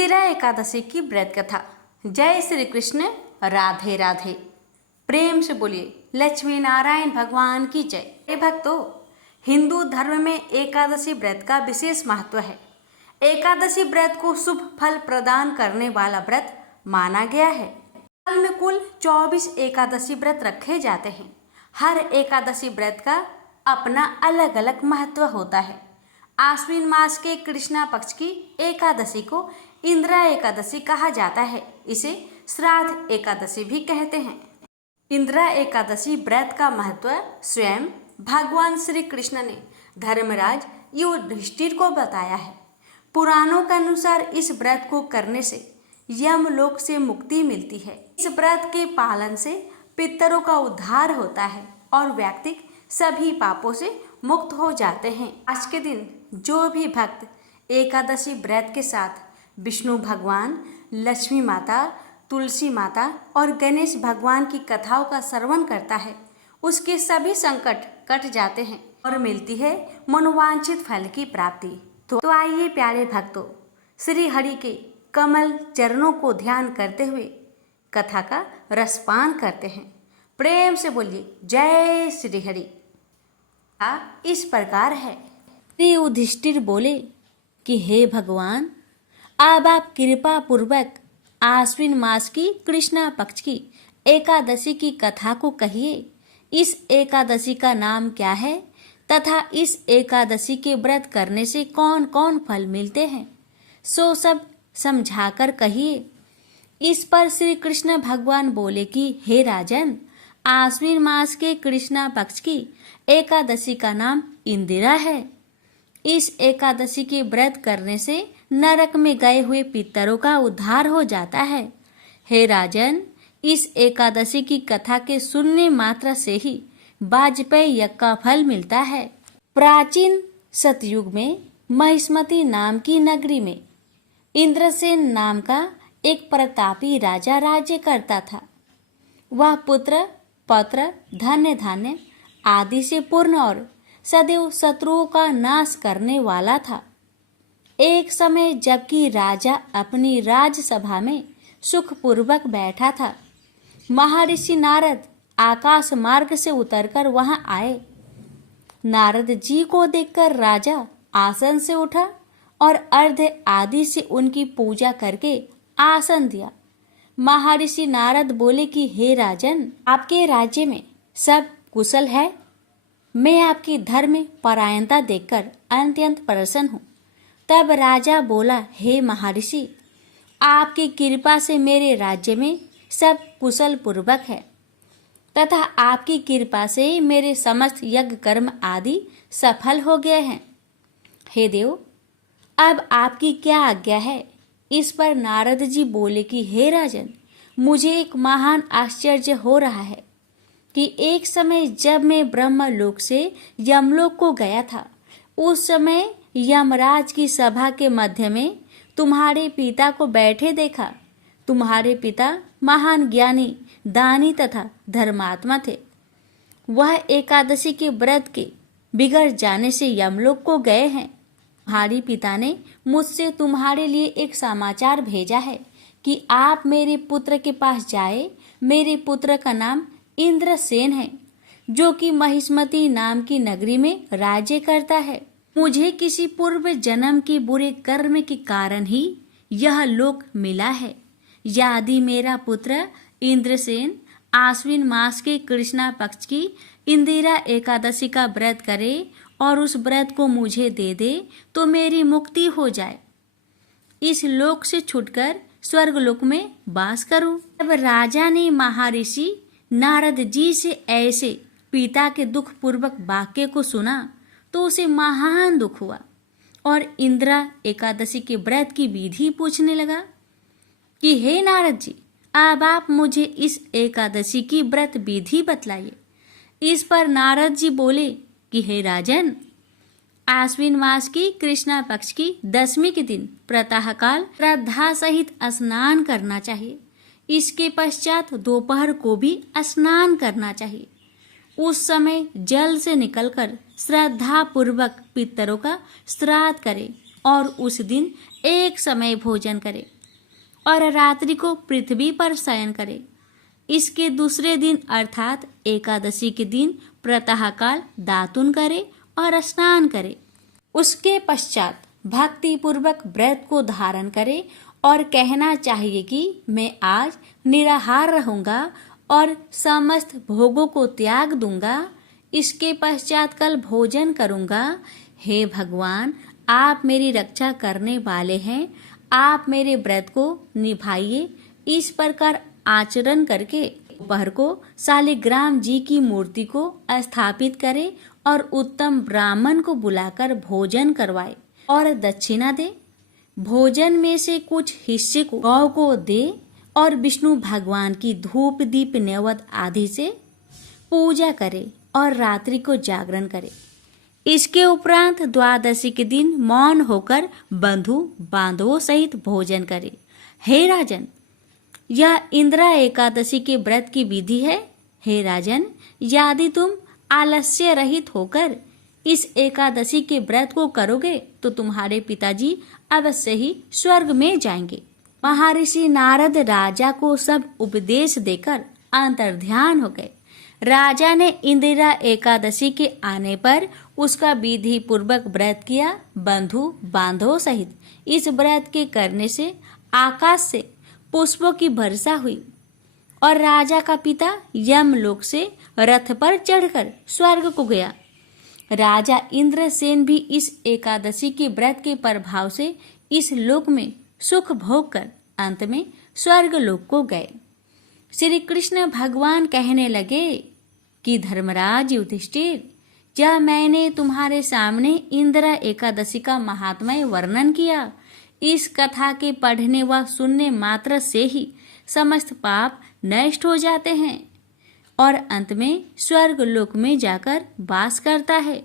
इंदिरा एकादशी की व्रत कथा। जय श्री कृष्ण, राधे राधे। प्रेम से बोलिए लक्ष्मी नारायण भगवान की जय। हे भक्तों, हिंदू धर्म में एकादशी व्रत का विशेष महत्व है। एकादशी व्रत को शुभ फल प्रदान करने वाला व्रत माना गया है। साल में कुल 24 एकादशी व्रत रखे जाते हैं। हर एकादशी व्रत का अपना अलग अलग महत्व होता है। आश्विन मास के कृष्णा पक्ष की एकादशी को इंदिरा एकादशी कहा जाता है। इसे श्राद्ध एकादशी भी कहते हैं। इंदिरा एकादशी व्रत का महत्व स्वयं भगवान श्री कृष्ण ने धर्मराज युधिष्ठिर को बताया है। पुराणों के अनुसार इस व्रत को करने से यमलोक से मुक्ति मिलती है। इस व्रत के पालन से पितरों का उद्धार होता है और व्यक्ति सभी पापों से मुक्त हो जाते हैं। आज के दिन जो भी भक्त एकादशी व्रत के साथ विष्णु भगवान, लक्ष्मी माता, तुलसी माता और गणेश भगवान की कथाओं का श्रवण करता है, उसके सभी संकट कट जाते हैं और मिलती है मनोवांछित फल की प्राप्ति। तो आइए प्यारे भक्तों, श्री हरि के कमल चरणों को ध्यान करते हुए कथा का रसपान करते हैं। प्रेम से बोलिए जय श्री हरि। इस प्रकार है। श्री युधिष्ठिर बोले कि हे भगवान, अब आप कृपा पूर्वक आश्विन मास की कृष्णा पक्ष की एकादशी की कथा को कहिए। इस एकादशी का नाम क्या है तथा इस एकादशी के व्रत करने से कौन कौन फल मिलते हैं, सो सब समझाकर कहिए। इस पर श्री कृष्ण भगवान बोले कि हे राजन, आश्विन मास के कृष्णा पक्ष की एकादशी का नाम इंदिरा है। इस एकादशी के व्रत करने से नरक में गए हुए पितरों का उद्धार हो जाता है। हे राजन, इस एकादशी की कथा के सुनने मात्र से ही वाजपेयी यज्ञ का फल मिलता है। प्राचीन सतयुग में महिष्मती नाम की नगरी में इंद्रसेन नाम का एक प्रतापी राजा राज्य करता था। वह पुत्र, पौत्र, धन्य धान्य आदि से पूर्ण और सदैव शत्रुओं का नाश करने वाला था। एक समय जबकि राजा अपनी राजसभा में सुखपूर्वक बैठा था, महर्षि नारद आकाश मार्ग से उतरकर वहां आए। नारद जी को देखकर राजा आसन से उठा और अर्घ्य आदि से उनकी पूजा करके आसन दिया। महर्षि नारद बोले कि हे राजन, आपके राज्य में सब कुशल है। मैं आपकी धर्म परायणता देखकर अत्यंत प्रसन्न हूँ। तब राजा बोला, हे महर्षि, आपकी कृपा से मेरे राज्य में सब कुशल पूर्वक है तथा आपकी कृपा से मेरे समस्त यज्ञ कर्म आदि सफल हो गए हैं। हे देव, अब आपकी क्या आज्ञा है? इस पर नारद जी बोले कि हे राजन, मुझे एक महान आश्चर्य हो रहा है कि एक समय जब मैं ब्रह्मलोक से यमलोक को गया था, उस समय यमराज की सभा के मध्य में तुम्हारे पिता को बैठे देखा। तुम्हारे पिता महान ज्ञानी, दानी तथा धर्मात्मा थे। वह एकादशी के व्रत के बिगड़ जाने से यमलोक को गए हैं। तुम्हारे पिता ने मुझसे तुम्हारे लिए एक समाचार भेजा है कि आप मेरे पुत्र के पास जाए। मेरे पुत्र का नाम इंद्रसेन है, जो कि महिष्मती नाम की नगरी में राज्य करता है। मुझे किसी पूर्व जन्म के बुरे कर्म के कारण ही यह लोक मिला है। यदि मेरा पुत्र इंद्रसेन आश्विन मास के कृष्णा पक्ष की इंदिरा एकादशी का व्रत करे और उस व्रत को मुझे दे दे तो मेरी मुक्ति हो जाए, इस लोक से छूटकर स्वर्गलोक में वास करूं। तब राजा ने महर्षि नारद जी से ऐसे पिता के दुख पूर्वक वाक्य को सुना तो उसे महान दुख हुआ और इंदिरा एकादशी के व्रत की विधि पूछने लगा कि हे नारद जी, अब आप मुझे इस एकादशी की व्रत विधि बतलाइए। इस पर नारद जी बोले कि हे राजन, आश्विन मास की कृष्णा पक्ष की दशमी के दिन प्रातःकाल श्रद्धा सहित स्नान करना चाहिए। इसके पश्चात दोपहर को भी स्नान करना चाहिए। उस समय जल से निकलकर श्रद्धा पूर्वक पितरों का श्राद्ध करें और उस दिन एक समय भोजन करे और रात्रि को पृथ्वी पर शयन करे। इसके दूसरे दिन अर्थात एकादशी के दिन प्रातःकाल दातुन करे और स्नान करे। उसके पश्चात भक्ति पूर्वक व्रत को धारण करे और कहना चाहिए कि मैं आज निराहार रहूंगा और समस्त भोगों को त्याग दूंगा। इसके पश्चात कल भोजन करूंगा। हे भगवान, आप मेरी रक्षा करने वाले हैं, आप मेरे व्रत को निभाइए। इस प्रकार आचरण करके दोपहर को शालिग्राम जी की मूर्ति को स्थापित करे और उत्तम ब्राह्मण को बुलाकर भोजन करवाए और दक्षिणा दे। भोजन में से कुछ हिस्से को गौ को दे और विष्णु भगवान की धूप दीप नैवेद्य आदि से पूजा करे और रात्रि को जागरण करे। इसके उपरांत द्वादशी के दिन मौन होकर बंधु बांधवों सहित भोजन करे। हे राजन, यह इंदिरा एकादशी के व्रत की विधि है। हे राजन, यदि तुम आलस्य रहित होकर इस एकादशी के व्रत को करोगे तो तुम्हारे पिताजी अवश्य ही स्वर्ग में जाएंगे। महर्षि नारद राजा को सब उपदेश देकर अंतर्ध्यान हो गए। राजा ने इंदिरा एकादशी के आने पर उसका विधि पूर्वक व्रत किया। बंधु बांधवों सहित इस व्रत के करने से आकाश से पुष्पों की वर्षा हुई और राजा का पिता यमलोक से रथ पर चढ़कर स्वर्ग को गया। राजा इंद्रसेन भी इस एकादशी के व्रत के प्रभाव से इस लोक में सुख भोग कर अंत में स्वर्ग लोक को गए। श्री कृष्ण भगवान कहने लगे कि धर्मराज युधिष्ठिर, जब मैंने तुम्हारे सामने इंदिरा एकादशी का महात्म्य वर्णन किया, इस कथा के पढ़ने व सुनने मात्र से ही समस्त पाप नष्ट हो जाते हैं और अंत में स्वर्ग लोक में जाकर वास करता है।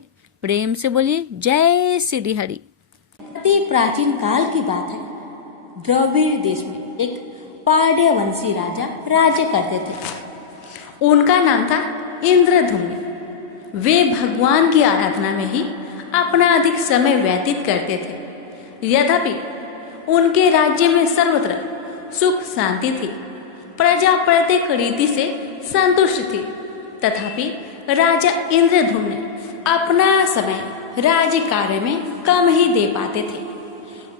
प्रेम से बोलिए जय श्री हरि। अति प्राचीन काल की बात है। द्रविड़ देश में एक पांड्यवंशी राजा राज्य करते थे। उनका नाम था इंद्रधुम्न। वे भगवान की आराधना में ही अपना अधिक समय व्यतीत करते थे। यद्यपि उनके राज्य में सर्वत्र सुख शांति थी, प्रजा प्रत्येक रीति से संतुष्ट थी, तथापि राजा इंद्रधुम्न अपना समय राज्य कार्य में कम ही दे पाते थे।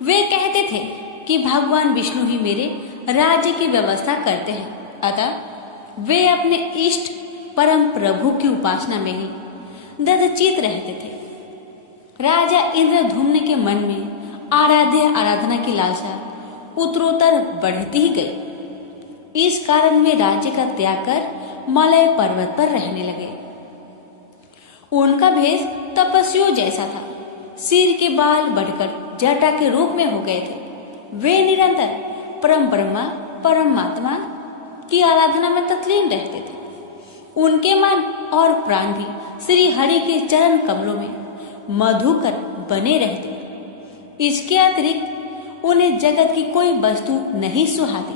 वे कहते थे कि भगवान विष्णु ही मेरे राज्य की व्यवस्था करते हैं, अतः वे अपने इष्ट परम प्रभु की उपासना में ही ददचित रहते थे। राजा इंद्रधुम्न के मन में आराध्य आराधना की लालसा उत्तरोत्तर बढ़ती ही गई। इस कारण वे राज्य का त्याग कर मलय पर्वत पर रहने लगे। उनका भेष तपस्वियों जैसा था। सिर के बाल बढ़कर जटा के रूप में हो गए थे। वे निरंतर परम ब्रह्मा परमात्मा की आराधना में तल्लीन रहते थे। उनके मन और प्राण भी श्री हरि के चरण कमलों में मधुकर बने रहते। इसके अतिरिक्त उन्हें जगत की कोई वस्तु नहीं सुहाती।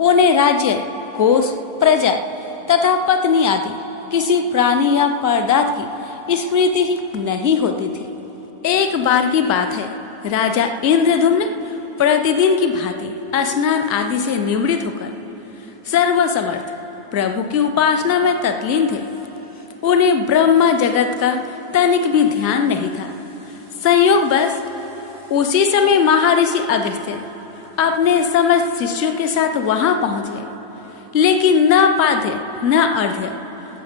उन्हें राज्य, कोष, प्रजा तथा पत्नी आदि किसी प्राणी या पदार्थ की स्मृति ही नहीं होती थी। एक बार की बात है, राजा इंद्रधुम्न प्रतिदिन की भांति स्नान आदि से निवृत्त होकर सर्वसमर्थ प्रभु की उपासना में तल्लीन थे। उन्हें ब्रह्मा जगत का तनिक भी ध्यान नहीं था। संयोग बस उसी समय महर्षि अगस्त्य अपने समस्त शिष्यों के साथ वहां पहुंच गए, लेकिन न पाद्य न अर्घ्य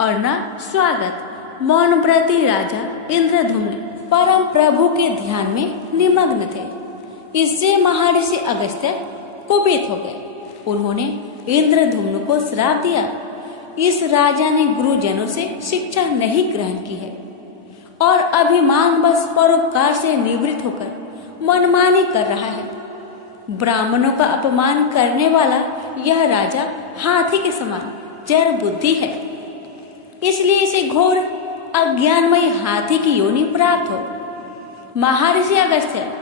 और न स्वागत। मौन व्रती राजा इंद्रधुम्न परम प्रभु के ध्यान में निमग्न थे। इससे महर्षि अगस्त्य कुपित हो गए। उन्होंने इंद्रधुम्न को श्राप दिया, इस राजा ने गुरुजनों से शिक्षा नहीं ग्रहण की है और अभिमान बस परोपकार से निवृत्त होकर मनमानी कर रहा है। ब्राह्मणों का अपमान करने वाला यह राजा हाथी के समान जड़ बुद्धि है, इसलिए इसे घोर अज्ञानमय हाथी की योनि प्राप्त हो। महर्षि अगस्त्य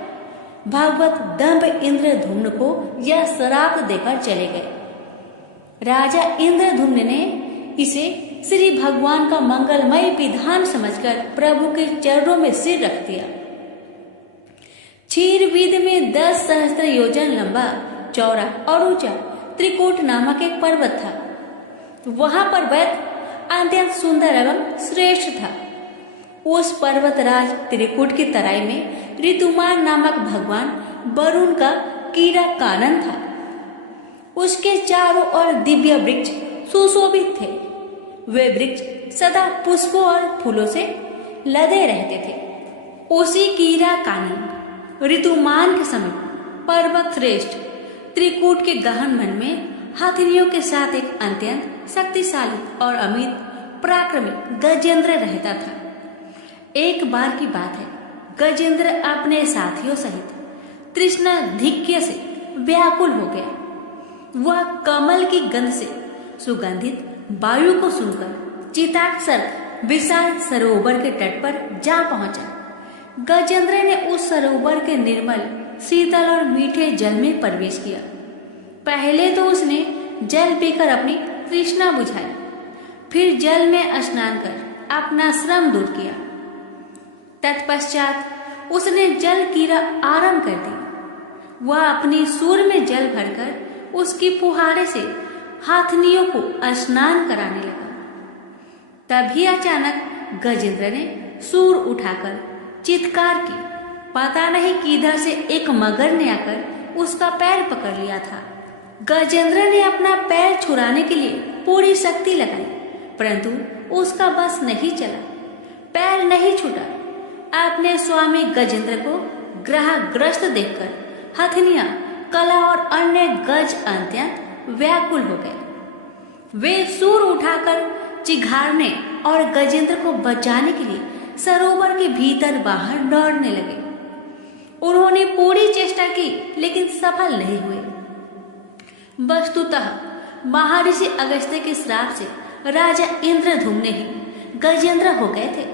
भगवत दंभ इंद्रधुम्न को यह श्राप देकर चले गए। राजा इंद्रधुम्न ने इसे श्री भगवान का मंगलमय विधान समझकर प्रभु के चरणों में सिर रख दिया। क्षीरवीद में 10 सहस्त्र योजन लंबा, चौड़ा और ऊंचा त्रिकूट नामक एक पर्वत था। वहां पर वैद्य अत्यंत सुंदर एवं श्रेष्ठ था। उस पर्वतराज त्रिकूट की तराई में ऋतुमान नामक भगवान वरुण का कीड़ा कानन था। उसके चारों ओर दिव्य वृक्ष सुशोभित थे। वे वृक्ष सदा पुष्पों और फूलों से लदे रहते थे। उसी कीड़ा कानन ऋतुमान के समीप पर्वत श्रेष्ठ त्रिकूट के गहन वन में हथनियों के साथ एक अत्यंत शक्तिशाली और अमित पराक्रमी गजेंद्र रहता था। एक बार की बात है, गजेंद्र अपने साथियों सहित तृष्णाधिक्य से व्याकुल हो गया। वह कमल की गंध से सुगंधित वायु को सुनकर चिताक्षर विशाल सरोवर के तट पर जा पहुंचा। गजेंद्र ने उस सरोवर के निर्मल, शीतल और मीठे जल में प्रवेश किया। पहले तो उसने जल पीकर अपनी तृष्णा बुझाई, फिर जल में स्नान कर अपना श्रम दूर किया। तत्पश्चात उसने जल क्रीड़ा आरंभ कर दी। वह अपनी सूर में जल भरकर उसकी फुहारे से हाथनियों को स्नान कराने लगा। तभी अचानक गजेंद्र ने सूर उठाकर चित्कार की। पता नहीं किधर से एक मगर ने आकर उसका पैर पकड़ लिया था। गजेंद्र ने अपना पैर छुड़ाने के लिए पूरी शक्ति लगाई, परंतु उसका बस नहीं चला, पैर नहीं छूटा। अपने स्वामी गजेंद्र को ग्रहग्रस्त देखकर हथनियां, कला और अन्य गज अत्यंत व्याकुल हो गए। वे सूर उठाकर चिघाड़ने और गजेंद्र को बचाने के लिए सरोवर के भीतर बाहर दौड़ने लगे। उन्होंने पूरी चेष्टा की, लेकिन सफल नहीं हुए। वस्तुतः महर्षि अगस्त्य के श्राप से राजा इंद्रधुम्न ही गजेंद्र हो गए थे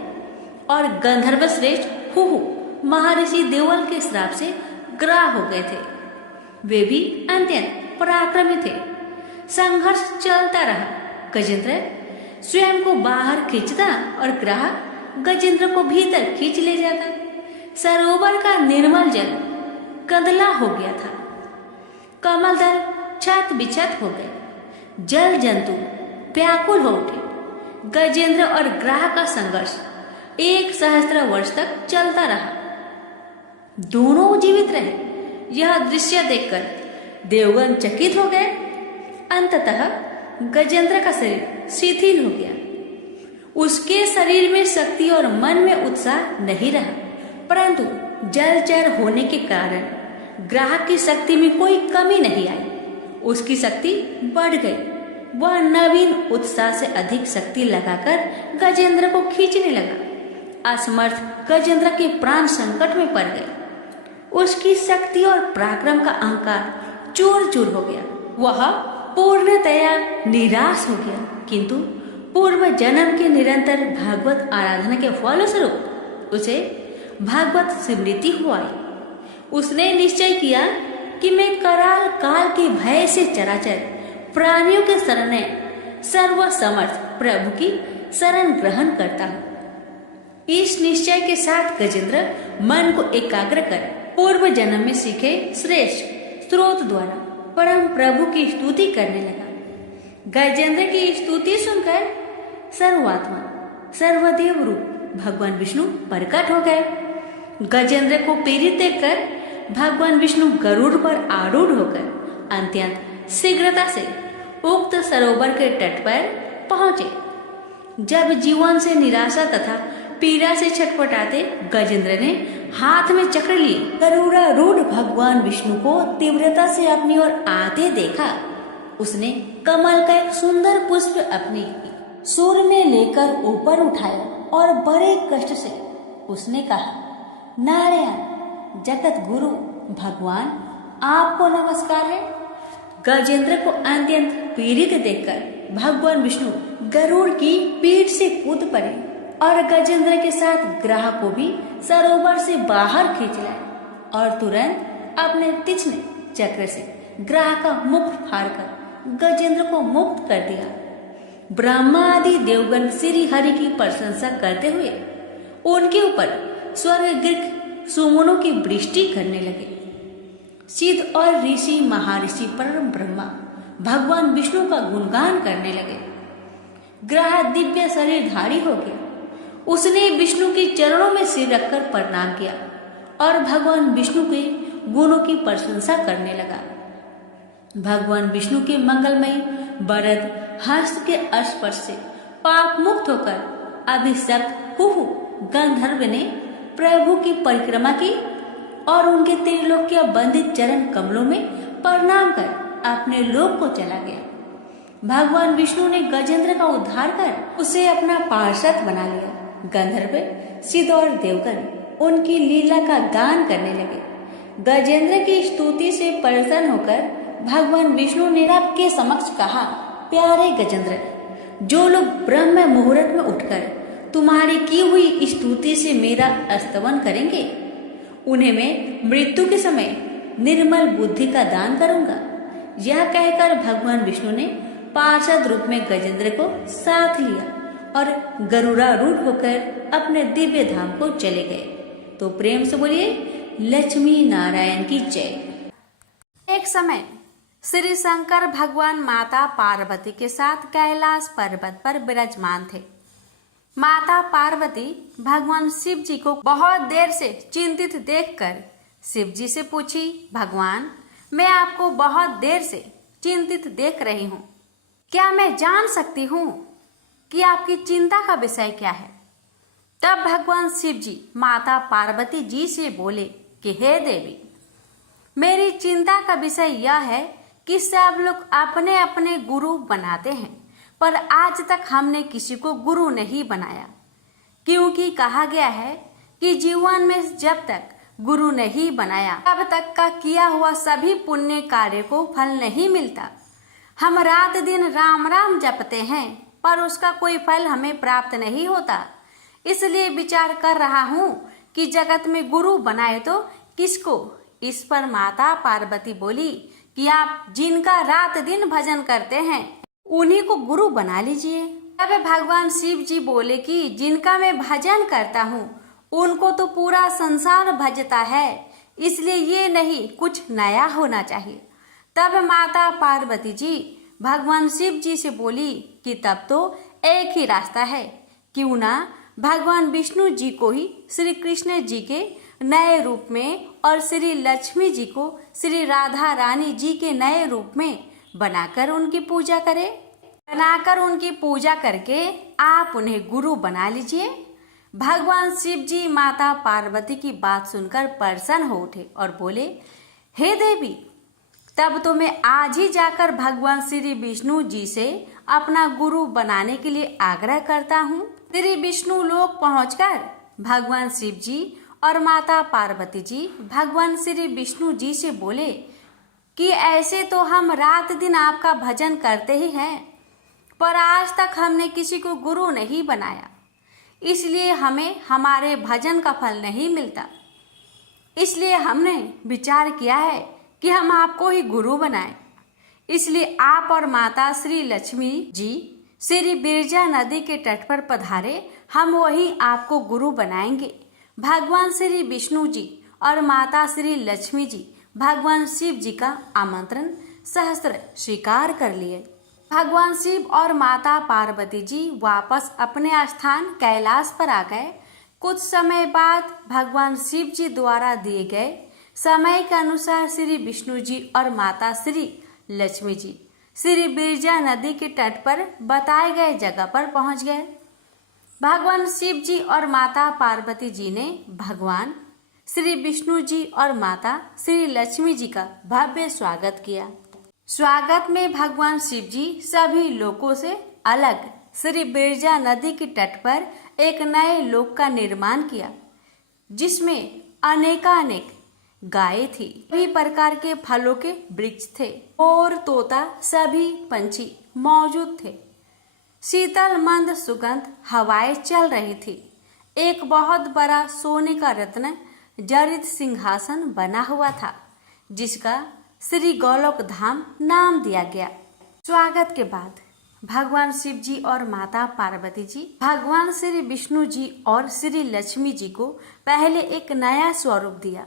और गंधर्व श्रेष्ठ हुहु महर्षि देवल के श्राप से ग्राह हो गए थे। वे भी अत्यंत पराक्रमी थे। संघर्ष चलता रहा। गजेंद्र स्वयं को बाहर खींचता और ग्राह गजेंद्र को भीतर खींच ले जाता। सरोवर का निर्मल जल कंदला हो गया था। कमल दल छत बिछत हो गए। जल जंतु व्याकुल हो उठे। गजेंद्र और ग्राह का संघर्ष 1 सहस्त्र वर्ष तक चलता रहा। दोनों जीवित रहे। यह दृश्य देखकर देवगण चकित हो गए। अंततः गजेंद्र का शरीर शिथिल हो गया। उसके शरीर में शक्ति और मन में उत्साह नहीं रहा, परंतु जलचर होने के कारण ग्राह की शक्ति में कोई कमी नहीं आई। उसकी शक्ति बढ़ गई। वह नवीन उत्साह से अधिक शक्ति लगाकर गजेंद्र को खींचने लगा। असमर्थ गजेंद्र के प्राण संकट में पड़ गए। उसकी शक्ति और पराक्रम का अहंकार चूर चूर हो गया। वह पूर्णतया निराश हो गया, किंतु पूर्व जन्म के निरंतर भागवत आराधना के फलस्वरूप उसे भागवत स्मृति हो आई। उसने निश्चय किया कि मैं कराल काल के भय से चराचर प्राणियों के शरण सर्वसमर्थ प्रभु की शरण ग्रहण करता हूँ। इस निश्चय के साथ गजेंद्र मन को एकाग्र कर पूर्व जन्म में सीखे श्रेष्ठ स्रोत द्वारा परम प्रभु की स्तुति करने लगा। गजेंद्र की स्तुति सुनकर सर्वात्मा सर्वदेव रूप भगवान विष्णु प्रकट हो गए। गजेंद्र को पीड़ित देखकर भगवान विष्णु गरुड़ पर आरूढ़ होकर अत्यंत शीघ्रता से उक्त सरोवर के तट पर पहुंचे। जब जीवन से निराशा तथा पीड़ा से छटपटाते गजेंद्र ने हाथ में चक्र लिए गरुड़ारूढ़ भगवान विष्णु को तीव्रता से अपनी ओर आते देखा। उसने कमल का एक सुंदर पुष्प अपनी सूर में लेकर ऊपर उठाया और बड़े कष्ट से उसने कहा, नारायण जगत गुरु भगवान, आपको नमस्कार है। गजेंद्र को अत्यंत पीड़ित देखकर भगवान विष्णु गरुड़ की पीठ से कूद पड़े और गजेंद्र के साथ ग्राह को भी सरोवर से बाहर खींच लाए और तुरंत अपने तीक्ष्ण चक्र से ग्राह का मुख फाड़कर गजेंद्र को मुक्त कर दिया। ब्रह्मा आदि देवगण श्री हरि की प्रशंसा करते हुए उनके ऊपर स्वर्ग सुमनों की वृष्टि करने लगे। सिद्ध और ऋषि महर्षि परम ब्रह्मा भगवान विष्णु का गुणगान करने लगे। ग्रह दिव्य शरीरधारी हो गया। उसने विष्णु के चरणों में सिर रखकर प्रणाम किया और भगवान विष्णु के गुणों की प्रशंसा करने लगा। भगवान विष्णु के मंगलमय वरद हस्त के स्पर्श से पाप मुक्त होकर अभिषक्त हुहु गंधर्व ने प्रभु की परिक्रमा की और उनके त्रिलोक्य बंदित चरण कमलों में प्रणाम कर अपने लोक को चला गया। भगवान विष्णु ने गजेंद्र का उद्धार कर उसे अपना पार्षद बना लिया। गंधर्व, सिद्ध और देवगण उनकी लीला का गान करने लगे। गजेंद्र की स्तुति से प्रसन्न होकर भगवान विष्णु ने सबके समक्ष कहा, प्यारे गजेंद्र, जो लोग ब्रह्म मुहूर्त में उठकर तुम्हारी की हुई स्तुति से मेरा स्तवन करेंगे, उन्हें मैं मृत्यु के समय निर्मल बुद्धि का दान करूंगा। यह कहकर भगवान विष्णु ने पार्षद रूप में गजेंद्र को साथ लिया और गरुड़ारूढ़ होकर अपने दिव्य धाम को चले गए। तो प्रेम से बोलिए लक्ष्मी नारायण की जय। एक समय श्री शंकर भगवान माता पार्वती के साथ कैलाश पर्वत पर विराजमान थे। माता पार्वती भगवान शिव जी को बहुत देर से चिंतित देखकर शिव जी से पूछी, भगवान, मैं आपको बहुत देर से चिंतित देख रही हूँ, क्या मैं जान सकती हूँ कि आपकी चिंता का विषय क्या है? तब भगवान शिव जी माता पार्वती जी से बोले कि हे देवी, मेरी चिंता का विषय यह है कि सब लोग अपने अपने गुरु बनाते हैं, पर आज तक हमने किसी को गुरु नहीं बनाया, क्योंकि कहा गया है कि जीवन में जब तक गुरु नहीं बनाया तब तक का किया हुआ सभी पुण्य कार्य को फल नहीं मिलता। हम रात दिन राम राम जपते हैं, पर उसका कोई फल हमें प्राप्त नहीं होता। इसलिए विचार कर रहा हूँ कि जगत में गुरु बनाए तो किसको? इस पर माता पार्वती बोली कि आप जिनका रात दिन भजन करते हैं उन्हीं को गुरु बना लीजिए। तब भगवान शिव जी बोले कि जिनका मैं भजन करता हूँ उनको तो पूरा संसार भजता है, इसलिए ये नहीं कुछ नया होना चाहिए। तब माता पार्वती जी भगवान शिव जी से बोली कि तब तो एक ही रास्ता है, क्यों ना भगवान विष्णु जी को ही श्री कृष्ण जी के नए रूप में और श्री लक्ष्मी जी को श्री राधा रानी जी के नए रूप में बनाकर उनकी पूजा करें। बनाकर उनकी पूजा करके आप उन्हें गुरु बना लीजिए। भगवान शिव जी माता पार्वती की बात सुनकर प्रसन्न हो उठे और बोले, हे देवी, तब तो मैं आज ही जाकर भगवान श्री विष्णु जी से अपना गुरु बनाने के लिए आग्रह करता हूँ। श्री विष्णु लोक पहुंचकर भगवान शिव जी और माता पार्वती जी भगवान श्री विष्णु जी से बोले कि ऐसे तो हम रात दिन आपका भजन करते ही हैं, पर आज तक हमने किसी को गुरु नहीं बनाया, इसलिए हमें हमारे भजन का फल नहीं मिलता। इसलिए हमने विचार किया है कि हम आपको ही गुरु बनाएं। इसलिए आप और माता श्री लक्ष्मी जी श्री बिरजा नदी के तट पर पधारे, हम वही आपको गुरु बनाएंगे। भगवान श्री विष्णु जी और माता श्री लक्ष्मी जी भगवान शिव जी का आमंत्रण सहस्त्र स्वीकार कर लिए। भगवान शिव और माता पार्वती जी वापस अपने स्थान कैलाश पर आ गए। कुछ समय बाद भगवान शिव जी द्वारा दिए गए समय के अनुसार श्री विष्णु जी और माता श्री लक्ष्मी जी श्री बिरजा नदी के तट पर बताए गए जगह पर पहुंच गए। भगवान शिव जी और माता पार्वती जी ने भगवान श्री विष्णु जी और माता श्री लक्ष्मी जी का भव्य स्वागत किया। स्वागत में भगवान शिव जी सभी लोकों से अलग श्री बिरजा नदी के तट पर एक नए लोक का निर्माण किया, जिसमें अनेकानेक गायें थी, सभी प्रकार के फलों के वृक्ष थे, मोर, तोता, सभी पंछी मौजूद थे। शीतल मंद सुगंध हवाएं चल रही थी। एक बहुत बड़ा सोने का रत्न जड़ित सिंहासन बना हुआ था, जिसका श्री गोलोक धाम नाम दिया गया। स्वागत के बाद भगवान शिव जी और माता पार्वती जी, भगवान श्री विष्णु जी और श्री लक्ष्मी जी को पहले एक नया स्वरूप दिया,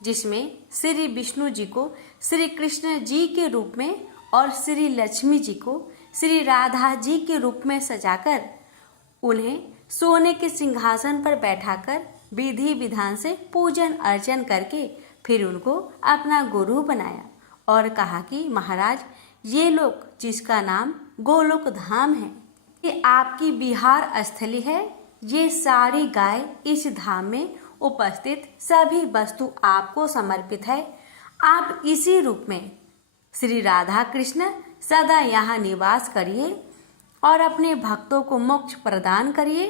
जिसमें श्री विष्णु जी को श्री कृष्ण जी के रूप में और श्री लक्ष्मी जी को श्री राधा जी के रूप में सजाकर उन्हें सोने के सिंहासन पर बैठाकर विधि विधान से पूजन अर्चन करके फिर उनको अपना गुरु बनाया और कहा कि महाराज, ये लोक जिसका नाम गोलोक धाम है, ये आपकी विहार स्थली है। ये सारी गाय इस धाम में उपस्थित सभी वस्तु आपको समर्पित है। आप इसी रूप में श्री राधा कृष्ण सदा यहाँ निवास करिए और अपने भक्तों को मोक्ष प्रदान करिए।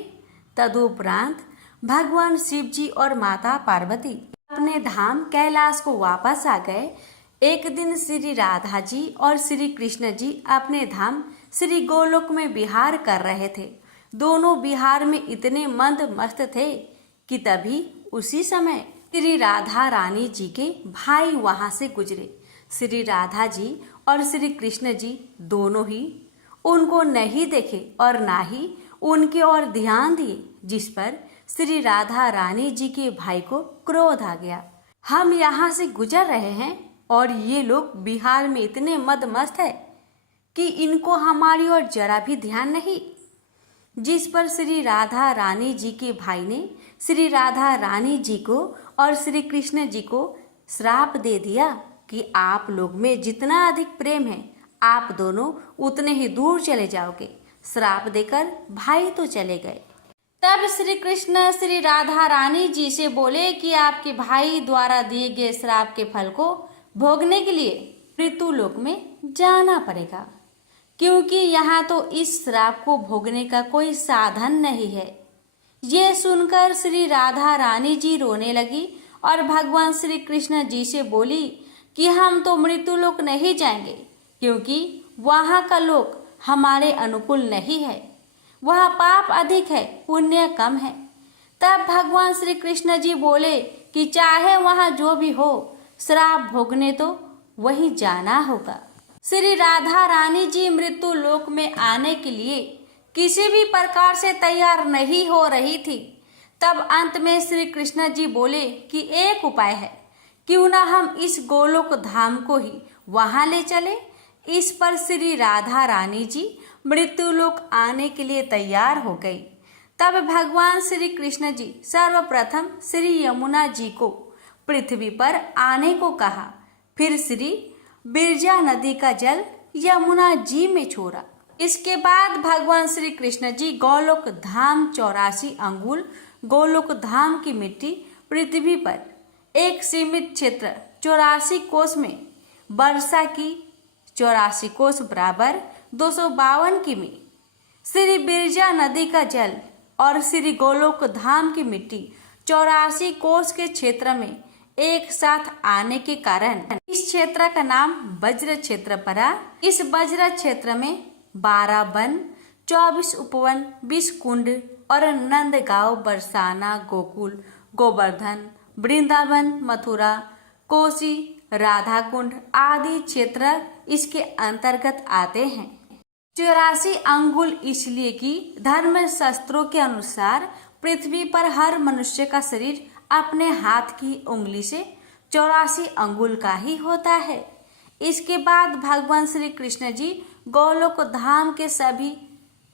तदुपरांत भगवान शिव जी और माता पार्वती अपने धाम कैलाश को वापस आ गए। एक दिन श्री राधा जी और श्री कृष्ण जी अपने धाम श्री गोलोक में विहार कर रहे थे। दोनों विहार में इतने मंद मस्त थे कि तभी उसी समय श्री राधा रानी जी के भाई वहां से गुजरे। श्री राधा जी और श्री कृष्ण जी दोनों ही उनको नहीं देखे और ना ही उनकी ओर ध्यान दिए, जिस पर श्री राधा रानी जी के भाई को क्रोध आ गया। हम यहाँ से गुजर रहे हैं और ये लोग बिहार में इतने मदमस्त है कि इनको हमारी ओर जरा भी ध्यान नहीं। जिस पर श्री राधा रानी जी के भाई ने श्री राधा रानी जी को और श्री कृष्ण जी को श्राप दे दिया कि आप लोग में जितना अधिक प्रेम है, आप दोनों उतने ही दूर चले जाओगे। श्राप देकर भाई तो चले गए। तब श्री कृष्ण श्री राधा रानी जी से बोले कि आपके भाई द्वारा दिए गए श्राप के फल को भोगने के लिए मृत्यु लोक में जाना पड़ेगा, क्योंकि यहाँ तो इस श्राप को भोगने का कोई साधन नहीं है। ये सुनकर श्री राधा रानी जी रोने लगी और भगवान श्री कृष्ण जी से बोली कि हम तो मृत्यु लोक नहीं जाएंगे, क्योंकि वहाँ का लोक हमारे अनुकूल नहीं है। वह पाप अधिक है, पुण्य कम है। तब भगवान श्री कृष्ण जी बोले कि चाहे वहाँ जो भी हो, श्राप भोगने तो वही जाना होगा। श्री राधा रानी जी मृत्यु लोक में आने के लिए किसी भी प्रकार से तैयार नहीं हो रही थी। तब अंत में श्री कृष्ण जी बोले कि एक उपाय है, क्यों ना हम इस गोलोक धाम को ही वहां ले चले। इस पर श्री राधा रानी जी मृत्यु लोक आने के लिए तैयार हो गई। तब भगवान श्री कृष्ण जी सर्वप्रथम श्री यमुना जी को पृथ्वी पर आने को कहा। फिर श्री बिरजा नदी का जल यमुना जी में छोड़ा। इसके बाद भगवान श्री कृष्ण जी गोलोक धाम 84 अंगुल गोलोक धाम की मिट्टी पृथ्वी पर एक सीमित क्षेत्र 84 कोस में वर्षा की 84 कोस बराबर 252 किमी श्री बिरजा नदी का जल और श्री गोलोक धाम की मिट्टी 84 कोस के क्षेत्र में एक साथ आने के कारण इस क्षेत्र का नाम वज्र क्षेत्र पड़ा। इस वज्र क्षेत्र में 12 वन, 24 उपवन, 20 कुंड और नंदगांव, बरसाना, गोकुल, गोवर्धन, वृंदावन, मथुरा, कोसी, राधा कुंड आदि क्षेत्र इसके अंतर्गत आते हैं। 84 अंगुल इसलिए कि धर्म शास्त्रों के अनुसार पृथ्वी पर हर मनुष्य का शरीर अपने हाथ की उंगली से 84 अंगुल का ही होता है। इसके बाद भगवान श्री कृष्ण जी गोलोक धाम के सभी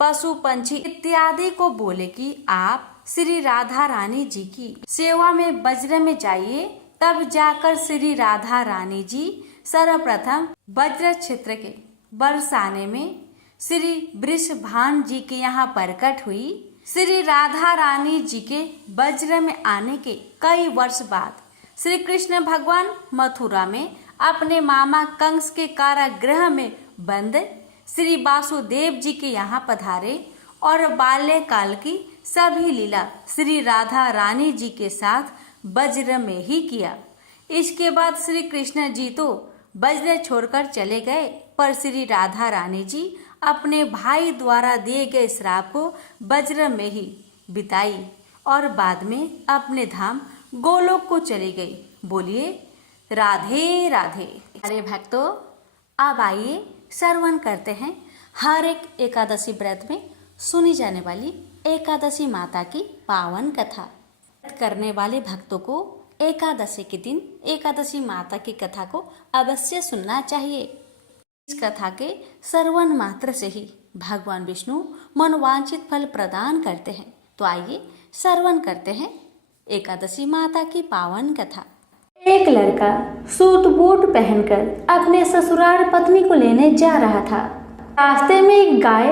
पशु पंछी इत्यादि को बोले कि आप श्री राधा रानी जी की सेवा में वज्र में जाइए। तब जाकर श्री राधा रानी जी सर्वप्रथम वज्र क्षेत्र के बरसाने में श्री वृषभान जी के यहाँ प्रकट हुई। श्री राधा रानी जी के वज्र में आने के कई वर्ष बाद श्री कृष्ण भगवान मथुरा में अपने मामा कंस के कारागृह में बंद श्री वासुदेव जी के यहाँ पधारे और बाल्यकाल की सभी लीला श्री राधा रानी जी के साथ वज्र में ही किया। इसके बाद श्री कृष्ण जी तो वज्र छोड़कर चले गए, पर श्री राधा रानी जी अपने भाई द्वारा दिए गए श्राप को वज्र में ही बिताई और बाद में अपने धाम गोलोक को चली गई। बोलिए राधे राधे। अरे भक्तों, अब आइए श्रवण करते हैं हर एक एकादशी व्रत में सुनी जाने वाली एकादशी माता की पावन कथा। व्रत करने वाले भक्तों को एकादशी के दिन एकादशी माता की कथा को अवश्य सुनना चाहिए। इस कथा के श्रवण मात्र से ही भगवान विष्णु मनोवांछित फल प्रदान करते हैं। तो आइए श्रवण करते हैं एकादशी माता की पावन कथा। एक लड़का सूट बूट पहनकर अपने ससुराल पत्नी को लेने जा रहा था। रास्ते में एक गाय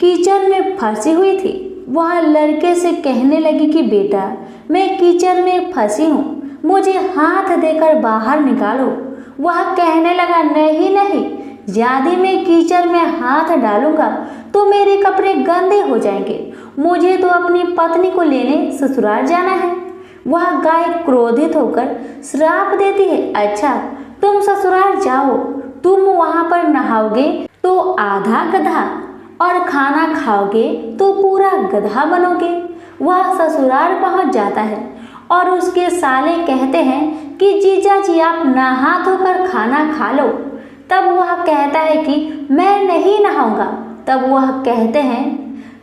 कीचड़ में फंसी हुई थी। वह लड़के से कहने लगी कि बेटा, मैं कीचड़ में फंसी हूँ, मुझे हाथ देकर बाहर निकालो। वह कहने लगा, नहीं नहीं, यदि मैं कीचड़ में हाथ डालूंगा तो मेरे कपड़े गंदे हो जाएंगे। मुझे तो अपनी पत्नी को लेने ससुराल जाना है। वह गाय क्रोधित होकर श्राप देती है, अच्छा तुम ससुराल जाओ, तुम वहां पर नहाओगे तो आधा गधा और खाना खाओगे तो पूरा गधा बनोगे। वह ससुराल पहुंच जाता है और उसके साले कहते हैं कि जीजा जी आप नहा धोकर खाना खा लो। तब वह कहता है कि मैं नहीं नहाऊंगा। तब वह कहते हैं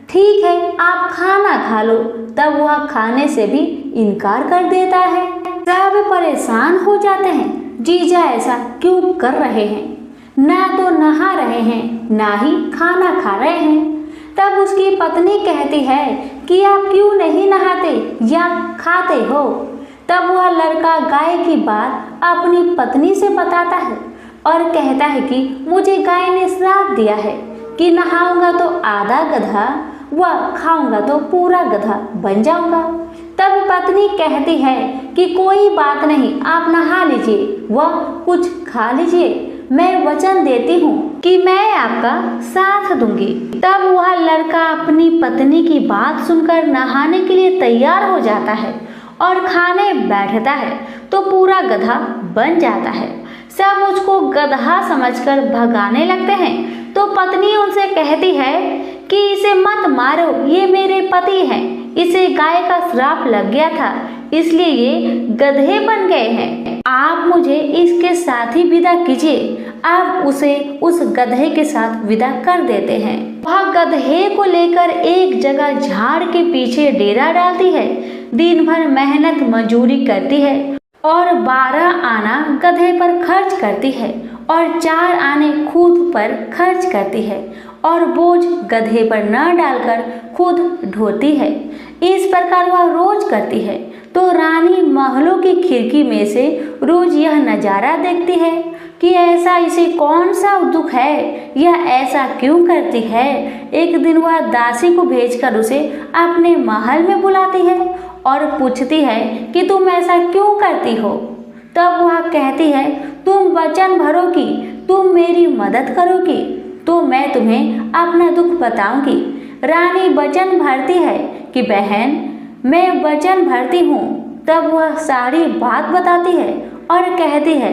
ठीक है आप खाना खा लो। तब वह खाने से भी इनकार कर देता है। सब परेशान हो जाते हैं, जीजा ऐसा क्यों कर रहे हैं, ना तो नहा रहे हैं ना ही खाना खा रहे हैं। तब उसकी पत्नी कहती है कि आप क्यों नहीं नहाते या खाते हो। तब वह लड़का गाय की बात अपनी पत्नी से बताता है और कहता है कि मुझे गाय ने श्राप दिया है कि नहाऊंगा तो आधा गधा व खाऊंगा तो पूरा गधा बन जाऊंगा। तब पत्नी कहती है कि कोई बात नहीं, आप नहा लीजिए व कुछ खा लीजिए, मैं वचन देती हूँ कि मैं आपका साथ दूंगी। तब वह लड़का अपनी पत्नी की बात सुनकर नहाने के लिए तैयार हो जाता है और खाने बैठता है तो पूरा गधा बन जाता है। सब उसको गधा समझकर भगाने लगते हैं। तो पत्नी उनसे कहती है कि इसे मत मारो, ये मेरे पति हैं, इसे गाय का श्राप लग गया था इसलिए ये गधे बन गए हैं। आप मुझे इसके साथ ही विदा कीजिए। आप उसे उस गधे के साथ विदा कर देते हैं। वह गधे को लेकर एक जगह झाड़ के पीछे डेरा डालती है। दिन भर मेहनत मजूरी करती है और 12 आना गधे पर खर्च करती है और 4 आने खुद पर खर्च करती है और बोझ गधे पर न डालकर खुद ढोती है। इस प्रकार वह रोज करती है। तो रानी महलों की खिड़की में से रोज यह नजारा देखती है कि ऐसा इसे कौन सा दुख है, यह ऐसा क्यों करती है। एक दिन वह दासी को भेजकर उसे अपने महल में बुलाती है और पूछती है कि तुम ऐसा क्यों करती हो। तब वह कहती है तुम वचन भरोगी, तुम मेरी मदद करोगी तो मैं तुम्हें अपना दुख बताऊंगी। रानी वचन भरती है कि बहन मैं वचन भरती हूँ। तब वह सारी बात बताती है और कहती है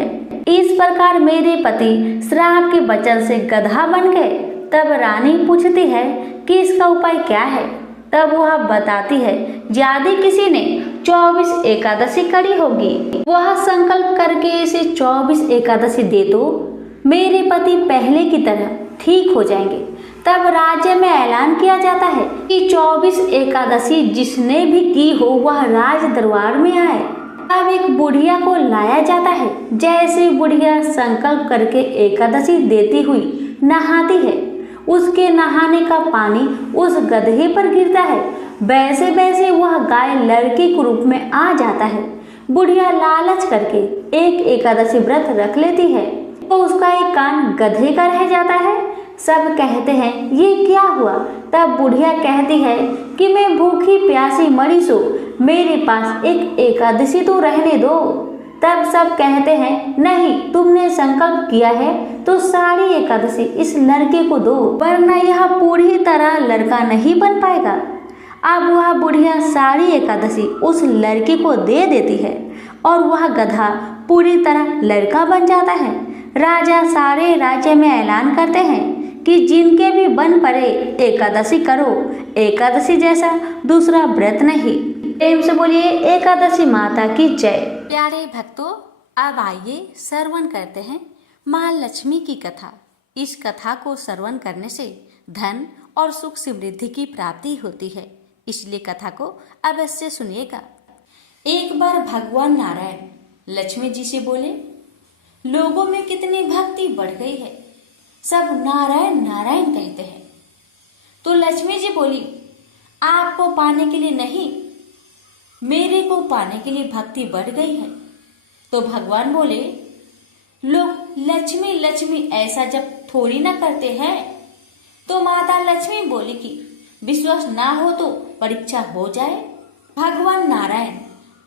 इस प्रकार मेरे पति श्राप के वचन से गधा बन गए। तब रानी पूछती है कि इसका उपाय क्या है। तब वह बताती है यदि किसी ने 24 एकादशी करी होगी, वह संकल्प करके इसे 24 एकादशी दे दो, मेरे पति पहले की तरह ठीक हो जाएंगे। तब राज्य में ऐलान किया जाता है कि 24 एकादशी जिसने भी की हो वह राज दरबार में आए। तब एक बुढ़िया को लाया जाता है। जैसे बुढ़िया संकल्प करके एकादशी देती हुई नहाती है, उसके नहाने का पानी उस गधे पर गिरता है। वैसे वैसे वह गाय लड़के के रूप में आ जाता है। बुढ़िया लालच करके एक एकादशी व्रत रख लेती है तो उसका एक कान गधे का रह जाता है। सब कहते हैं ये क्या हुआ। तब बुढ़िया कहती है कि मैं भूखी प्यासी मरी सो, मेरे पास एक एकादशी तो रहने दो। तब सब कहते हैं नहीं, तुमने संकल्प किया है तो सारी एकादशी इस लड़के को दो, वरना यह पूरी तरह लड़का नहीं बन पाएगा। अब वह बुढ़िया सारी एकादशी उस लड़के को दे देती है और वह गधा पूरी तरह लड़का बन जाता है। राजा सारे राज्य में ऐलान करते हैं कि जिनके भी बन पड़े एकादशी करो, एकादशी जैसा दूसरा व्रत नहीं। प्रेम से बोलिए एकादशी माता की जय। प्यारे भक्तों, अब आइए श्रवण करते हैं माँ लक्ष्मी की कथा। इस कथा को श्रवण करने से धन और सुख समृद्धि की प्राप्ति होती है, इसलिए कथा को अवश्य सुनिएगा। एक बार भगवान नारायण लक्ष्मी जी से बोले, लोगों में कितनी भक्ति बढ़ गई है, सब नारायण नारायण कहते हैं। तो लक्ष्मी जी बोली, आपको पाने के लिए नहीं, मेरे को पाने के लिए भक्ति बढ़ गई है। तो भगवान बोले, लोग लक्ष्मी लक्ष्मी ऐसा जब थोड़ी ना करते हैं। तो माता लक्ष्मी बोली कि विश्वास ना हो तो परीक्षा हो जाए। भगवान नारायण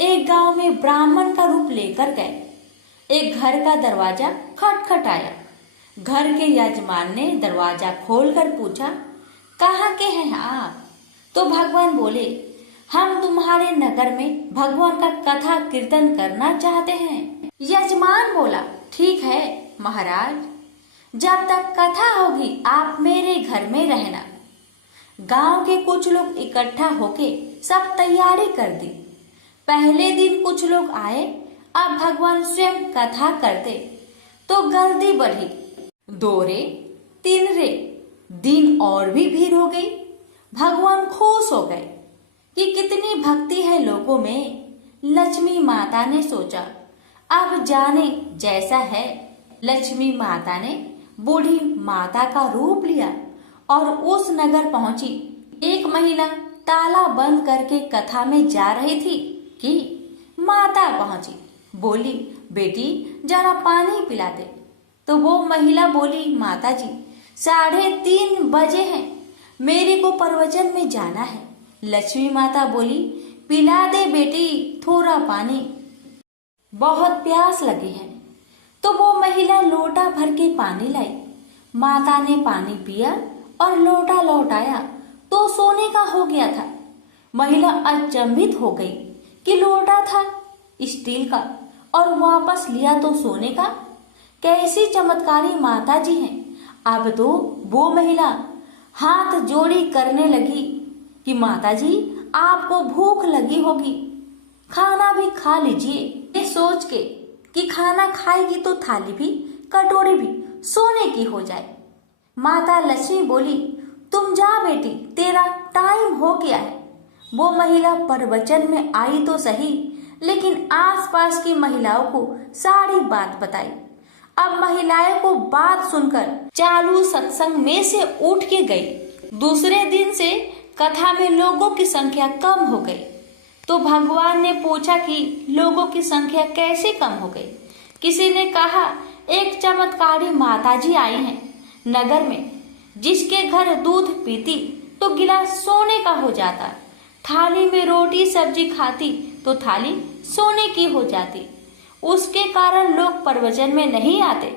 एक गांव में ब्राह्मण का रूप लेकर गए। एक घर का दरवाजा खटखटाया। घर के यजमान ने दरवाजा खोलकर पूछा, कहाँ के हैं आप? तो भगवान बोले, हम तुम्हारे नगर में भगवान का कथा कीर्तन करना चाहते हैं। यजमान बोला, ठीक है महाराज, जब तक कथा होगी आप मेरे घर में रहना। गांव के कुछ लोग इकट्ठा होके सब तैयारी कर दी। पहले दिन कुछ लोग आए, अब भगवान स्वयं कथा करते तो गर्दी बढ़ी। 2 रे 3 रे दिन और भी भीड़ हो गई। भगवान खुश हो गए कि कितनी भक्ति है लोगों में। लक्ष्मी माता ने सोचा, अब जाने जैसा है। लक्ष्मी माता ने बूढ़ी माता का रूप लिया और उस नगर पहुंची। एक महिला ताला बंद करके कथा में जा रही थी कि माता पहुंची। बोली, बेटी जरा पानी पिला दे। तो वो महिला बोली, माता जी 3:30 बजे हैं, मेरे को प्रवचन में जाना है। लक्ष्मी माता बोली, पिला दे बेटी थोड़ा पानी, बहुत प्यास लगी है। तो वो महिला लोटा भर के पानी लाई। माता ने पानी पिया और लोटा लौटाया तो सोने का हो गया था। महिला अचंभित हो गई कि लोटा था स्टील का और वापस लिया तो सोने का। कैसी चमत्कारी माता जी हैं। अब तो वो महिला हाथ जोड़ी करने लगी कि माता जी आपको भूख लगी होगी, खाना भी खा लीजिए। ये सोच के कि खाना खाएगी तो थाली भी कटोरी भी सोने की हो जाए। माता लक्ष्मी बोली, तुम जा बेटी, तेरा टाइम हो गया है। वो महिला प्रवचन में आई तो सही, लेकिन आसपास की महिलाओं को सारी बात बताई। अब महिलाएं को बात सुनकर चालू सत्संग में से उठ के गई। दूसरे दिन से कथा में लोगों की संख्या कम हो गई। तो भगवान ने पूछा कि लोगों की संख्या कैसे कम हो गई। किसी ने कहा, एक चमत्कारी माताजी आई हैं नगर में, जिसके घर दूध पीती तो गिलास सोने का हो जाता, थाली में रोटी सब्जी खाती तो थाली सोने की हो जाती। उसके कारण लोग प्रवचन में नहीं आते।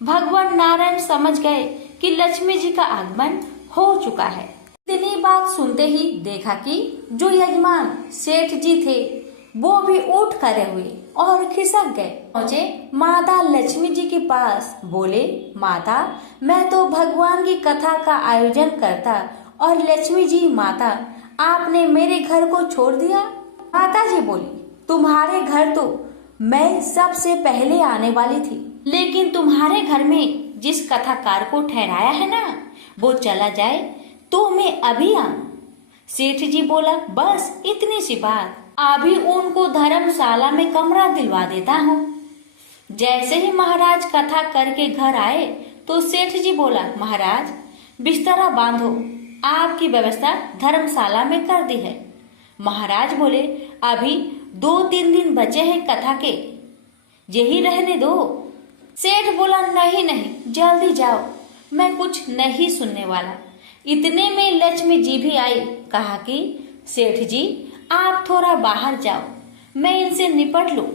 भगवान नारायण समझ गए कि लक्ष्मी जी का आगमन हो चुका है। इतनी बात सुनते ही देखा कि जो यजमान सेठ जी थे वो भी उठ खड़े हुए और खिसक गए। पहुंचे माता लक्ष्मी जी के पास। बोले, माता मैं तो भगवान की कथा का आयोजन करता और लक्ष्मी जी माता आपने मेरे घर को छोड़ दिया। माता जी बोली, तुम्हारे घर तो मैं सबसे पहले आने वाली थी, लेकिन तुम्हारे घर में जिस कथाकार को ठहराया है ना, वो चला जाए तो मैं अभी आऊं। सेठ जी बोला, बस इतनी सी बात, अभी उनको धर्मशाला में कमरा दिलवा देता हूँ। जैसे ही महाराज कथा करके घर आए तो सेठ जी बोला, महाराज बिस्तरा बांधो, आपकी व्यवस्था धर्मशाला में कर दी है। महाराज बोले, अभी 2-3 दिन बचे हैं कथा के, यही रहने दो। सेठ बोला, नहीं नहीं जल्दी जाओ, मैं कुछ नहीं सुनने वाला। इतने में लक्ष्मी जी भी आई। कहा कि सेठ जी आप थोड़ा बाहर जाओ, मैं इनसे निपट लूं।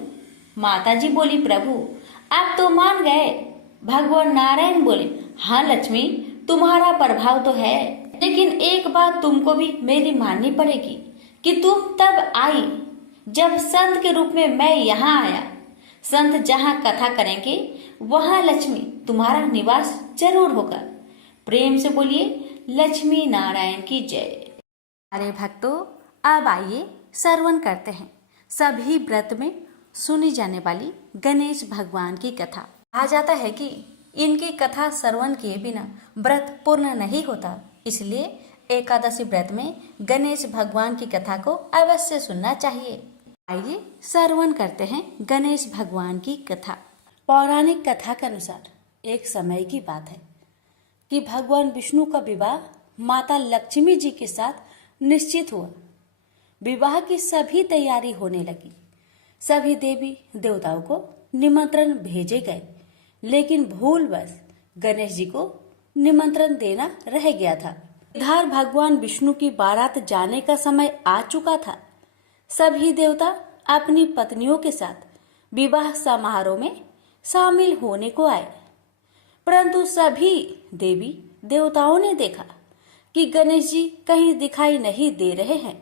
माता जी बोली, प्रभु आप तो मान गए। भगवान नारायण बोले, हाँ लक्ष्मी तुम्हारा प्रभाव तो है, लेकिन एक बात तुमको भी मेरी माननी पड़ेगी कि तुम तब आई जब संत के रूप में मैं यहाँ आया। संत जहाँ कथा करेंगे वहाँ लक्ष्मी तुम्हारा निवास जरूर होगा। प्रेम से बोलिए लक्ष्मी नारायण की जय। अरे भक्तों, अब आइए श्रवण करते हैं सभी व्रत में सुनी जाने वाली गणेश भगवान की कथा। कहा जाता है कि इनकी कथा श्रवण किए बिना व्रत पूर्ण नहीं होता। इसलिए एकादशी व्रत में गणेश भगवान की कथा को अवश्य सुनना चाहिए। आइए श्रवण करते हैं गणेश भगवान की कथा। पौराणिक कथा के अनुसार एक समय की बात है कि भगवान विष्णु का विवाह माता लक्ष्मी जी के साथ निश्चित हुआ। विवाह की सभी तैयारी होने लगी। सभी देवी देवताओं को निमंत्रण भेजे गए, लेकिन भूलवश गणेश जी को निमंत्रण देना रह गया था। इधर भगवान विष्णु की बारात जाने का समय आ चुका था। सभी देवता अपनी पत्नियों के साथ विवाह समारोह में शामिल होने को आए, परंतु सभी देवी देवताओं ने देखा कि गणेश जी कहीं दिखाई नहीं दे रहे हैं।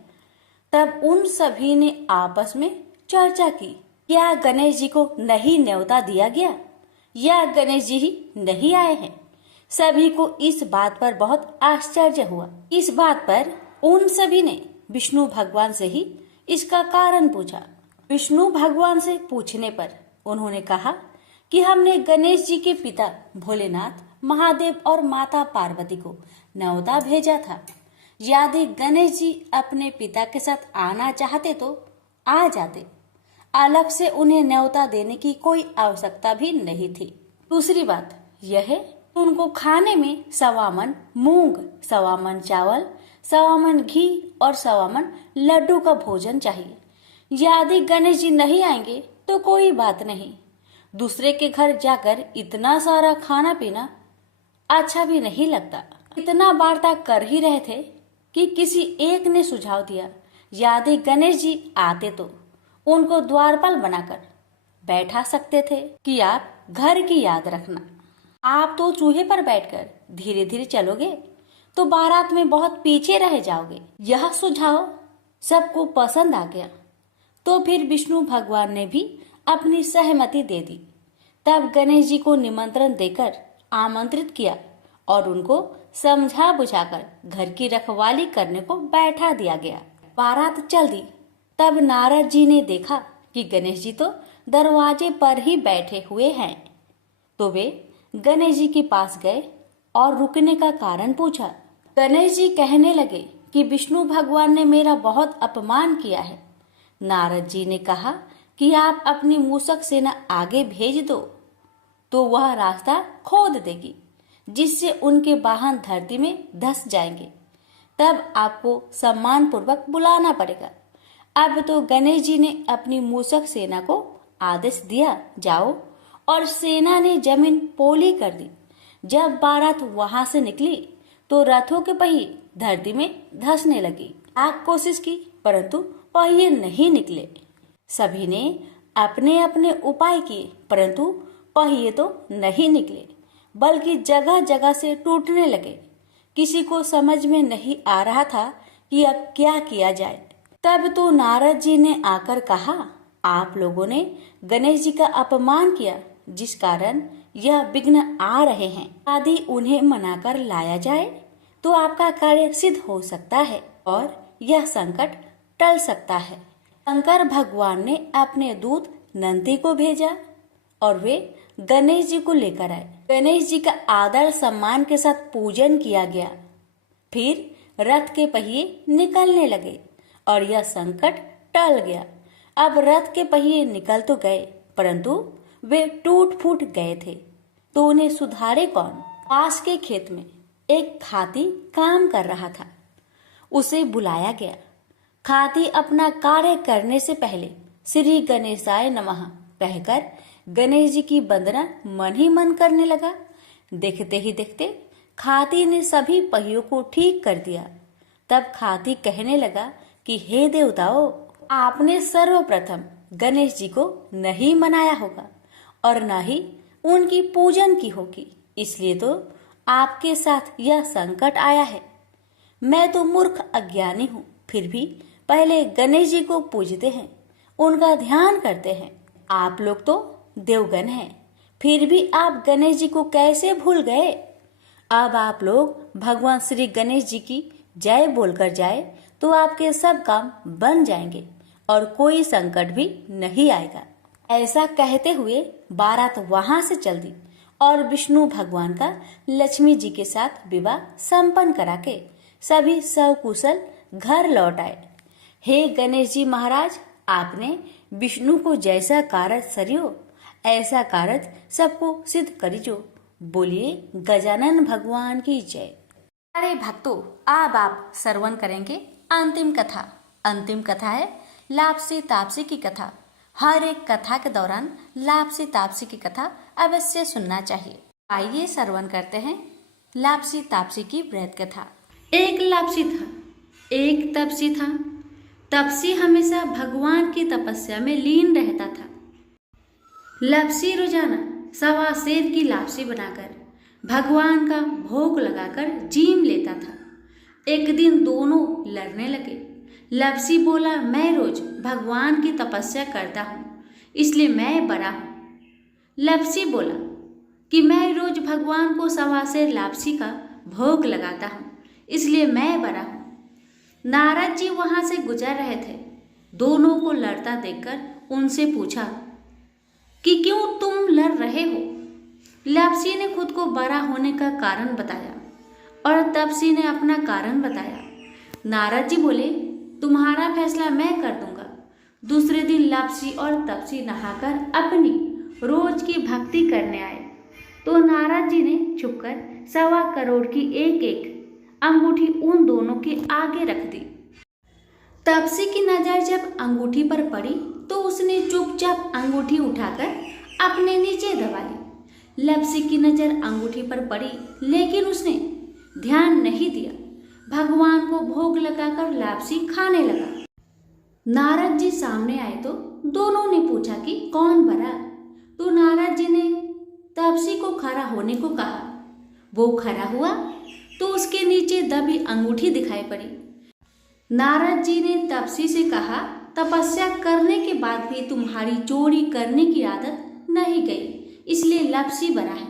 तब उन सभी ने आपस में चर्चा की, क्या गणेश जी को नहीं न्योता दिया गया या गणेश जी ही नहीं आए हैं। सभी को इस बात पर बहुत आश्चर्य हुआ। इस बात पर उन सभी ने विष्णु भगवान से ही इसका कारण पूछा। विष्णु भगवान से पूछने पर उन्होंने कहा कि हमने गणेश जी के पिता भोलेनाथ, महादेव और माता पार्वती को न्योता भेजा था। यदि गणेश जी अपने पिता के साथ आना चाहते तो आ जाते। अलग से उन्हें न्योता देने की कोई आवश्यकता भी नहीं थी। दूसरी बात यह है, उनको खाने में 1.25 मन मूंग, 1.25 मन चावल, 1.25 मन घी और 1.25 मन लड्डू का भोजन चाहिए। यदि गणेश जी नहीं आएंगे तो कोई बात नहीं, दूसरे के घर जाकर इतना सारा खाना पीना अच्छा भी नहीं लगता। इतना वार्ता कर ही रहे थे कि किसी एक ने सुझाव दिया, यदि गणेश जी आते तो उनको द्वारपाल बनाकर बैठा सकते थे कि आप घर की याद रखना। आप तो चूहे पर बैठकर धीरे धीरे चलोगे तो बारात में बहुत पीछे रह जाओगे। यह सुझाव सबको पसंद आ गया, तो फिर विष्णु भगवान ने भी अपनी सहमति दे दी। तब गणेश जी को निमंत्रण देकर आमंत्रित किया और उनको समझा बुझाकर घर की रखवाली करने को बैठा दिया गया। बारात चल दी। तब नारद जी ने देखा कि गणेश जी तो दरवाजे पर ही बैठे हुए हैं, तो वे गणेश जी के पास गए और रुकने का कारण पूछा। गणेश जी कहने लगे कि विष्णु भगवान ने मेरा बहुत अपमान किया है। नारद जी ने कहा कि आप अपनी मूषक सेना आगे भेज दो तो वह रास्ता खोद देगी, जिससे उनके वाहन धरती में धंस जाएंगे। तब आपको सम्मान पूर्वक बुलाना पड़ेगा। अब तो गणेश जी ने अपनी मूषक सेना को आदेश दिया, जाओ, और सेना ने जमीन पोली कर दी। जब बारात वहां से निकली तो रथों के पहिए धरती में धंसने लगी। आग कोशिश की, परंतु पहिए नहीं निकले। सभी ने अपने अपने उपाय किए, परंतु पहिए तो नहीं निकले, बल्कि जगह जगह से टूटने लगे। किसी को समझ में नहीं आ रहा था कि अब क्या किया जाए। तब तो नारद जी ने आकर कहा, आप लोगों ने गणेश जी का अपमान किया, जिस कारण यह विघ्न आ रहे हैं। यदि उन्हें मनाकर लाया जाए तो आपका कार्य सिद्ध हो सकता है और यह संकट टल सकता है। शंकर भगवान ने अपने दूत नंदी को भेजा और वे गणेश जी को लेकर आए। गणेश जी का आदर सम्मान के साथ पूजन किया गया। फिर रथ के पहिए निकलने लगे और यह संकट टल गया। अब रथ के पहिए निकल तो गए, परंतु वे टूट फूट गए थे, तो उन्हें सुधारे कौन। पास के खेत में एक खाती काम कर रहा था। उसे बुलाया गया। खाती अपना कार्य करने से पहले श्री गणेशाय नमः कहकर गणेश जी की वंदना मन ही मन करने लगा। देखते ही देखते खाती ने सभी पहियों को ठीक कर दिया। तब खाती कहने लगा कि हे देवताओं, आपने सर्वप्रथम गणेश जी को नहीं मनाया होगा और न ही उनकी पूजन की होगी, इसलिए तो आपके साथ यह संकट आया है। मैं तो मूर्ख अज्ञानी हूँ, फिर भी पहले गणेश जी को पूजते हैं, उनका ध्यान करते हैं। आप लोग तो देवगण हैं, फिर भी आप गणेश जी को कैसे भूल गए। अब आप लोग भगवान श्री गणेश जी की जय बोलकर जाए तो आपके सब काम बन जाएंगे और कोई संकट भी नहीं आएगा। ऐसा कहते हुए बारात वहां से चल दी और विष्णु भगवान का लक्ष्मी जी के साथ विवाह संपन्न करा के सभी सकुशल घर लौट आए। हे गणेश जी महाराज, आपने विष्णु को जैसा कारज सरियो ऐसा कारज सबको सिद्ध करिजो। बोलिए गजानन भगवान की जय। अरे भक्तों, अब आप श्रवण करेंगे अंतिम कथा। अंतिम कथा है लापसी तापसी की कथा। हर एक कथा के दौरान लापसी तापसी की कथा अवश्य सुनना चाहिए। आइए श्रवण करते हैं लापसी तापसी की व्रत कथा। एक लापसी था, एक तपसी था। तपसी हमेशा भगवान की तपस्या में लीन रहता था। लापसी रोजाना सवा सेर की लापसी बनाकर भगवान का भोग लगाकर जीम लेता था। एक दिन दोनों लड़ने लगे। लापसी बोला, मैं रोज भगवान की तपस्या करता हूँ, इसलिए मैं बड़ा हूँ। लापसी बोला कि मैं रोज भगवान को सवा सेर लापसी का भोग लगाता हूँ, इसलिए मैं बड़ा हूँ। नारद जी वहां से गुजर रहे थे। दोनों को लड़ता देखकर उनसे पूछा कि क्यों तुम लड़ रहे हो। लापसी ने खुद को बड़ा होने का कारण बताया और तपसी ने अपना कारण बताया। नारद जी बोले, तुम्हारा फैसला मैं कर दूंगा। दूसरे दिन लापसी और तपसी नहाकर अपनी रोज की भक्ति करने आए तो नारद जी ने छुपकर 1.25 करोड़ की एक एक अंगूठी उन दोनों के आगे रख दी। तपसी की नजर जब अंगूठी पर पड़ी तो उसने चुपचाप अंगूठी उठाकर अपने नीचे दबा ली। लापसी की नजर अंगूठी पर पड़ी लेकिन उसने ध्यान नहीं दिया। भगवान को भोग लगाकर लापसी खाने लगा। नारद जी सामने आए तो दोनों ने पूछा कि कौन बड़ा। तो नारद जी ने तपसी को खड़ा होने को कहा। वो खड़ा हुआ तो उसके नीचे दबी अंगूठी दिखाई पड़ी। नारद जी ने तपसी से कहा, तपस्या करने के बाद भी तुम्हारी चोरी करने की आदत नहीं गई, इसलिए लापसी बड़ा है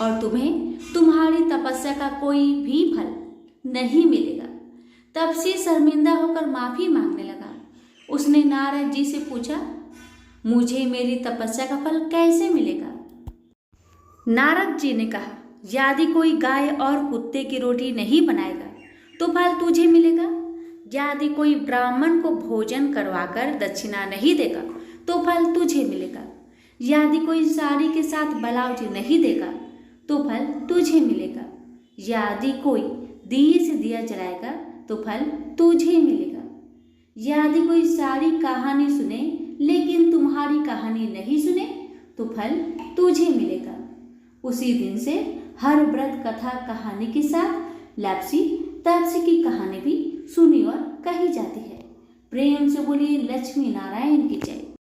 और तुम्हें तुम्हारी तपस्या का कोई भी फल नहीं मिलेगा। तपसी शर्मिंदा होकर माफी मांगने लगा। उसने नारद जी से पूछा, मुझे मेरी तपस्या का फल कैसे मिलेगा। नारद जी ने कहा, यदि कोई गाय और कुत्ते की रोटी नहीं बनाएगा तो फल तुझे मिलेगा। यदि कोई ब्राह्मण को भोजन करवाकर दक्षिणा नहीं देगा तो फल तुझे मिलेगा। यदि कोई साड़ी के साथ ब्लाउज नहीं देगा तो फल तुझे मिलेगा। यदि कोई दिए से दिया जलाएगा तो फल तुझे मिलेगा। यदि कोई सारी कहानी सुने लेकिन तुम्हारी कहानी नहीं सुने तो फल तुझे मिलेगा। उसी दिन से हर व्रत कथा कहानी के साथ लापसी तापसी की कहानी भी सुनी और कही जाती है। प्रेम से बोलिए लक्ष्मी नारायण की जय।